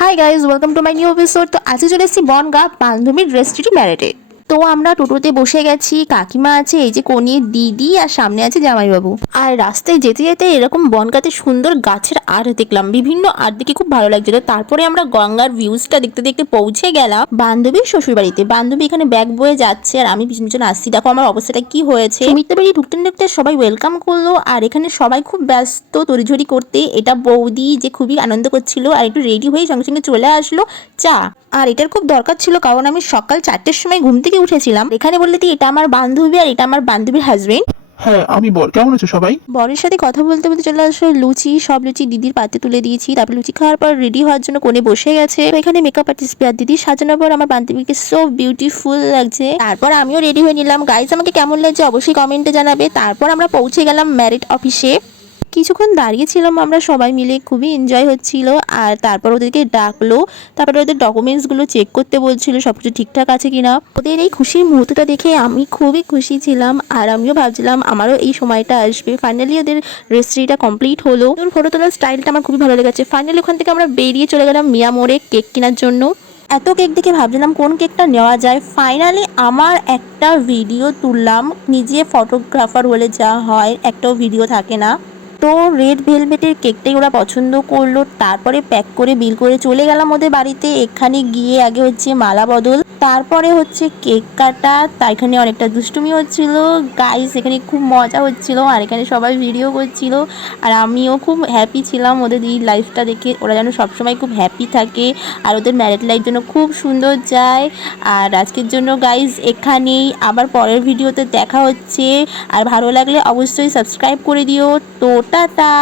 Hi guys welcome to my new episode তো আজকে চলে এসেছি বনগা বান্ধবীর রেস্টুরেন্ট ম্যারেটে। তো আমরা টোটোতে বসে গেছি। কাকিমা আছে, এই যে কনির দিদি আর সামনে আছে জামাইবাবু। আর রাস্তায় যেতে যেতে এরকম বনগাতে সুন্দর গাছের আর্ট দেখলাম। বিভিন্ন আর্ট দেখে খুব ভালো লাগছিল। তারপরে আমরা গঙ্গার ভিউজটা দেখতে দেখতে পৌঁছে গেলাম বান্ধবীর শ্বশুর বাড়িতে বান্ধবী এখানে ব্যাগ বয়ে যাচ্ছে আর আমি পিছন পিছনে আসছি। দেখো আমার অবস্থাটা কি হয়েছে। সুমিত্রা বাড়ি ঢুকতে ঢুকতে সবাই ওয়েলকাম করল। আর এখানে সবাই খুব ব্যস্ত তড়িঝড়ি করতে। এটা বৌদি যে খুবই আনন্দ করছিল আর একটু রেডি হয়ে সঙ্গে সঙ্গে চলে আসলো। চা। আর এটার খুব দরকার ছিল কারণ আমি সকাল চারটের সময় ঘুম থেকে উঠেছিলাম। এখানে বললে কি এটা আমার বান্ধবী আর এটা আমার বান্ধবীর হাজবেন্ড হ্যাঁ আমি বল কেমন আছো সবাই? বরের সাথে কথা বলতে বলতে চলে আসলো লুচি। সব লুচি দিদির পাতে তুলে দিয়েছি। তারপর লুচি খাওয়ার পর রেডি হওয়ার জন্য কোণে বসে গেছে। এখানে মেকআপ আর্টিস্ট আর দিদি সাজানোর পর আমার বান্ধবীকে সো বিউটিফুল লাগছে। তারপর আমিও রেডি হয়ে নিলাম। গাইজ আমাকে কেমন লাগছে অবশ্যই কমেন্টে জানাবে। তারপর আমরা পৌঁছে গেলাম ম্যারিট অফিসে কিছুক্ষণ দাঁড়িয়েছিলাম আমরা সবাই মিলে, খুবই এনজয় হচ্ছিল। আর তারপর ওদেরকে ডাকলো, তারপরে ওদের ডকুমেন্টসগুলো চেক করতে বলছিল সব কিছু ঠিকঠাক আছে কিনা। ওদের এই খুশির মুহূর্তটা দেখে আমি খুবই খুশি ছিলাম, আর আমিও ভাবছিলাম আমারও এই সময়টা আসবে। ফাইনালি ওদের রেজিস্ট্রিটা কমপ্লিট হলো। ওর ফটো তোলার স্টাইলটা আমার খুবই ভালো লেগেছে। ফাইনালি ওখান থেকে আমরা বেরিয়ে চলে গেলাম মিয়া মোড়ে কেক কেনার জন্য। এত কেক দেখে ভাবছিলাম কোন কেকটা নেওয়া যায়। ফাইনালি আমার একটা ভিডিও তুললাম। নিজে ফটোগ্রাফার হলে যা হয়, একটাও ভিডিও থাকে না। তো রেড ভেলভেটের কেকটাই ওরা পছন্দ করল। তারপরে প্যাক করে বিল করে চলে গেলাম ওদের বাড়িতে। এখানে গিয়ে আগে হচ্ছে মালা বদল। তারপরে হচ্ছে কেক কাটা, তার এখানে অনেকটা দুষ্টুমি হচ্ছিল। গাইস এখানে খুব মজা হচ্ছিল আর এখানে সবাই ভিডিও করছিল। আর আমিও খুব হ্যাপি ছিলাম ওদের এই লাইফটা দেখে। ওরা যেন সবসময় খুব হ্যাপি থাকে আর ওদের ম্যারেড লাইফ যেন খুব সুন্দর যায়। আর আজকের জন্য গাইস এখানেই। আবার পরের ভিডিওতে দেখা হচ্ছে। আর ভালো লাগলে অবশ্যই সাবস্ক্রাইব করে দিও। তো, টাটা!